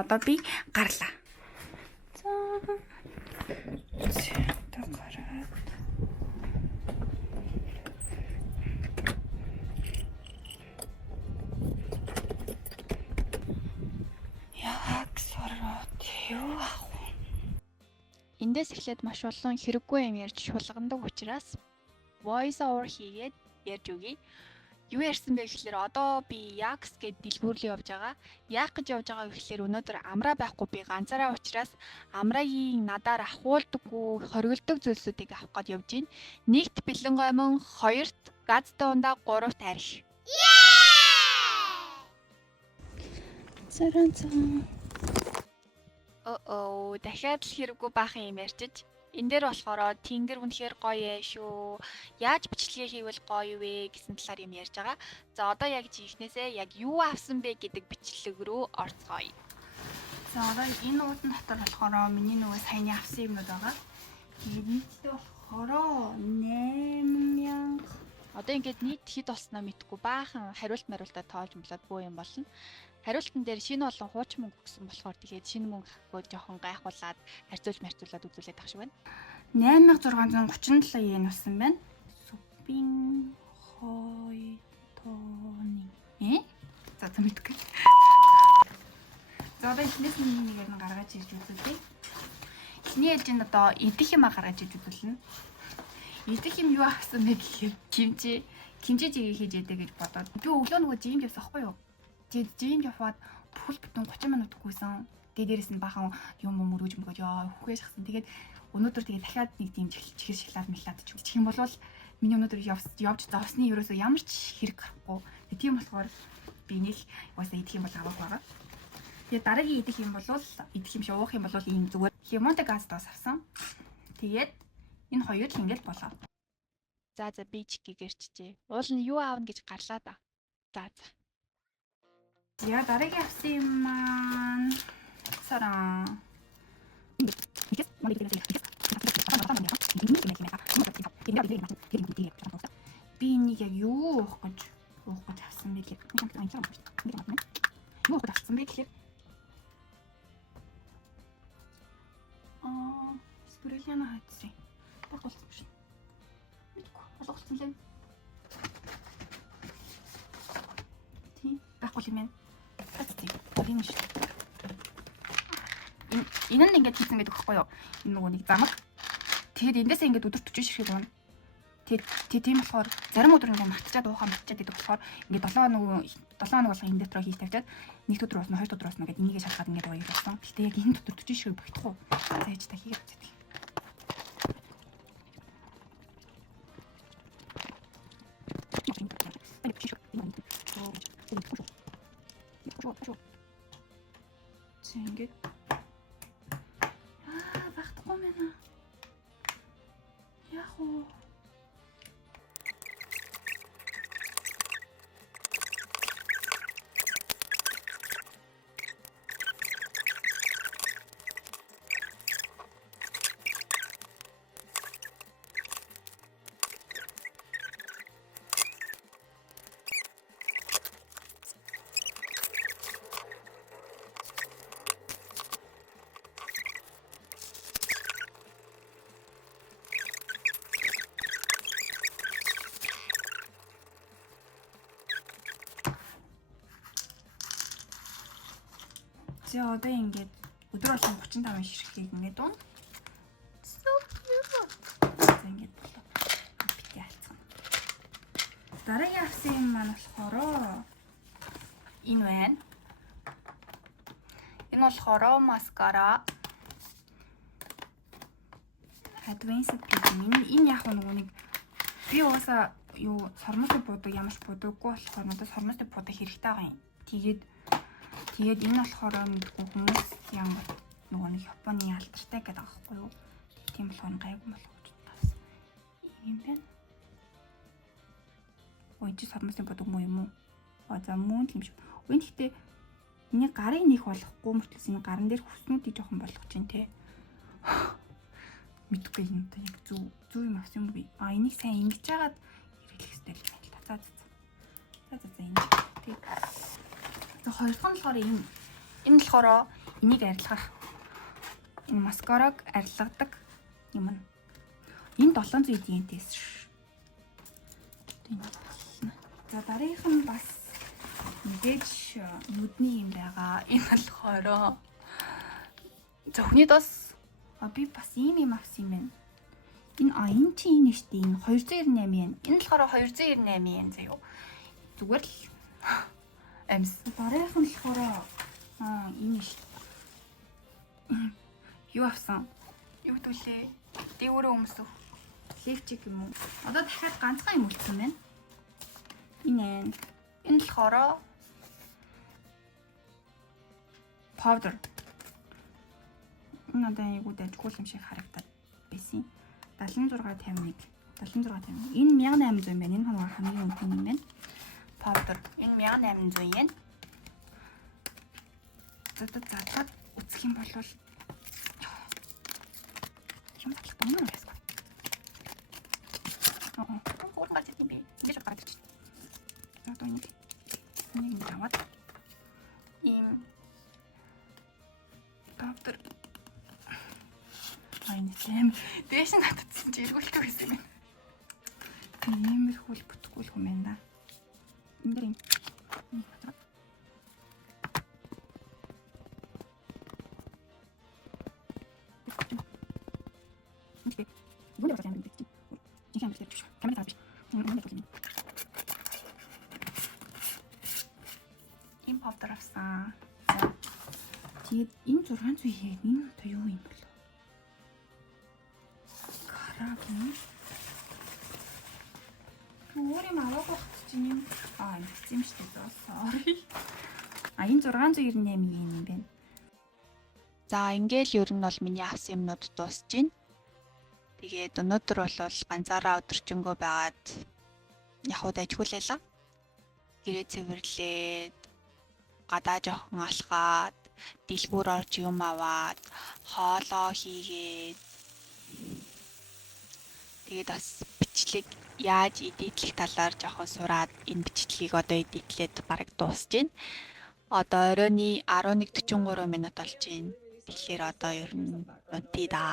Одоо би гарлаа. За. Одоо гараад. Яг сороод юу ах вэ? Эндээс эхлээд маш олон хэрэггүй юм ярьж шулгандаг учраас voice over хийгээд ярьж өгье. Юу ярьсан бэ гэхэлэр одоо би Yax гэд дэлгүүрлээ явж байгаа. Яах гэж явж байгаа вэ гэхэлэр өнөөдөр амраа байхгүй би ганцаараа учраас амраагийн надаар ахуулдаггүй хоригддог зүйлсүүдийг авах гэж явж байна. Нэгт бэлэн гомон, хоёрт газтай ундаа, гуравт арх. Царанцаа. Дахиад л хэрэггүй баахан юм ярьчих. Энд дээр болохоор тэнгэр үнэхээр гоё ээ шүү. Яаж бичлэгээ хийвэл гоё вэ гэсэн талаар юм ярьж байгаа. За одоо яг жинхнээсээ яг юу авсан бэ гэдэг бичлэг рүү орцгоё. За одоо энэ уудын дотор болохоор миний нөгөө саяны авсан юмнууд байгаа. Тэгээд нийтдээ болохоор 8000. Одоо ингээд нийт хэд болсноо мэдгүй баахан хариулт мариултаа тоолж мөлөөд бөө юм болно. Хариултан дээр шинэ болон хуучин мөнгө өгсөн болохоор тэгээд шинэ мөнгө авахгүй жоохон гайхуулаад харьцуулаад үзүүлээд ах шиг байна. 8637 yen авсан байна. Супин хойтоны. За мэдгүй. За одоо эхнээс нь нэгээр нь гаргаж ирж үзүүлье. Эхний ээлжинд одоо идэх юм гаргаж ирж үзүүлнэ. Идэх юм юу авсан бэ гэхээр kimchi жигээ хийж ядэ гэж бодоод. Би өглөө нөгөө жим явсан ахгүй юу? Жим яваад бүхэл бүтэн 30 минут гүйсэн. Дээрээс нь бахан юм мөрөөж мөгөөж яа үхэж шахсан. Тэгээд өнөөдөр тэгээд дахиад нэг тийм чихэр шоколад мэлаад ч гэх юм бол миний өнөөдөр явж зовсны ерөөсөө ямар ч хэрэг гарахгүй. Тийм болохоор би нэг уусаа идэх юм бол авах байгаа. Тэгээд дараагийн идэх юм бол уух юм бол ийм зүгээр хямонтэй газ доос авсан. Тэгээд энэ хоёр л ингээл болоо. За би ч гэгэрчжээ. Уул нь юу аавна гэж гарлаа да. За. Я дараагийн авсан юм маань сараа. Би энийг яг юу уух гэж авсан бэ гэхээр юу уух гэж авсан бэ гэхээр спирулина хайцсан. Баг болсон шүү. Мэдгүй болгосон лээ. Тийм байхгүй юм байна. Энэ шүү. Энэ нь ингээд хийсэн гэдэг байхгүй юу? Энэ нөгөө нэг замаг. Тэгэд эндээсээ ингээд өдөр 40 ширхэг байна. Тийм болохоор зарим өдөр ингээд матчаад гэдэг болохоор ингээд 7 хоног болгоо энэ дотроо хийж тавьчаад нэг өдөр уусна, хоёр өдөр уусна гэдэг энийг шалгаад ингээд ууя болсон. Гэтэ яг энэ өдөр 40 ширхэг багтахгүй. За яаж та хийгээд үзье. Ингээд багтахгүй мэнэ. Яах вэ? За одоо ингээд өдөр болгон 35 ширхгийг ингээд дуун. За ингээд болоо. Бити алцсан. Дараагийн авсан юм маань болохоор энэ байна. Энэ болохоор маскара. Advanced гэдэг. Энэ яг нөгөө нэг би уусаа юу сормостой буудаг ямарч буудаггүй болохоор надад сормостой буудаг хэрэгтэй байгаа юм. Тэгээд энэ болохоор мэдгүй хүмүүс ямар нөгөө нэг Японы алдартай гэдэг байгаа байхгүй юу? Тийм болохоор гайгүй болох гэж таас. Ийм байна. Ой чи сормосын бодог юм уу? За мөн тийм шүү. Үн гэхдээ миний гарын нэх болохгүй мөртлөөс энэ гарын дээр хүснүүдийг жоохон болгож чинь те. Мэдгүй юм та яг зүв юм авсан юм би. Энийг сайн ингэж яагаад хэрэглэх хэрэгтэй юм байна л та. За энэ. Тэг. За хоёр дахь нь болохоор энэ болохоор Энийг арилгах. Энэ маскараг арилгадаг юм. Энэ 700 yen-тэйс ш. За дараагийнх нь бас мэдээж нүдний юм байгаа. Энэ болохоор зөвхний дос. Би бас ийм авсан юм байна. Энэ чи энэ штэ энэ 298 yen. Энэ болохоор 298 yen заяо. Зүгээр л амс. Дараагийнх нь болохоор энэ штэ. Юу авсан? Юу төлөө? Дээгүүрээ өмсөх. Левчик юм уу? Одоо дахиад ганцхан юм үлдсэн байна. Энэ болохоор powder. Энэ одоо айгуу дажгүй юм шиг харагдаад байсан. 76.51. 76.51. Энэ 1800 юм байна. Энэ хамгийн өндөр юм байна. Powder. Энэ 1800 yen. Задлаад үзэх юм бол юм задлах юм байна. Гурван ганц юм би. Ингэж гараад ирчих. Одоо нэг аваад ийм powder айнэм дэш натцсан чи эргүүлдэг байсан юм. Иймэрхүү л бүтэхгүй л юм байна да. Энэ дэр юм. Гүн явах юм бэ? Чих юм хэлчих. Камера тавьчих. Им powder авсан. Тэгээд энэ 600 yen энэ одоо юу юм бэ? Карагын. Өөрөм аваагүй чинь юм. Ингэсэн юм шүү дээ. Sorry. Энэ 698 yen юм байна. За ингээл ер нь бол миний авсан юмнууд дуусж байна. Тэгээд өнөөдөр бол ганцаараа өдөржингөө байгаад яхуу дайжгууллаа. Гэрээ цэвэрлээд гадаа жоохон алхаад дэлгүүр орж юм аваад хоолоо хийгээд тэгээд бас бичлэг яаж эдитлэх талаар жоохон сураад энэ бичлэгийг одоо эдитлээд бараг дуусж байна. Одоо оройны 11:43 минут болж байна. Тэгэхээр одоо ер нь унтъя да.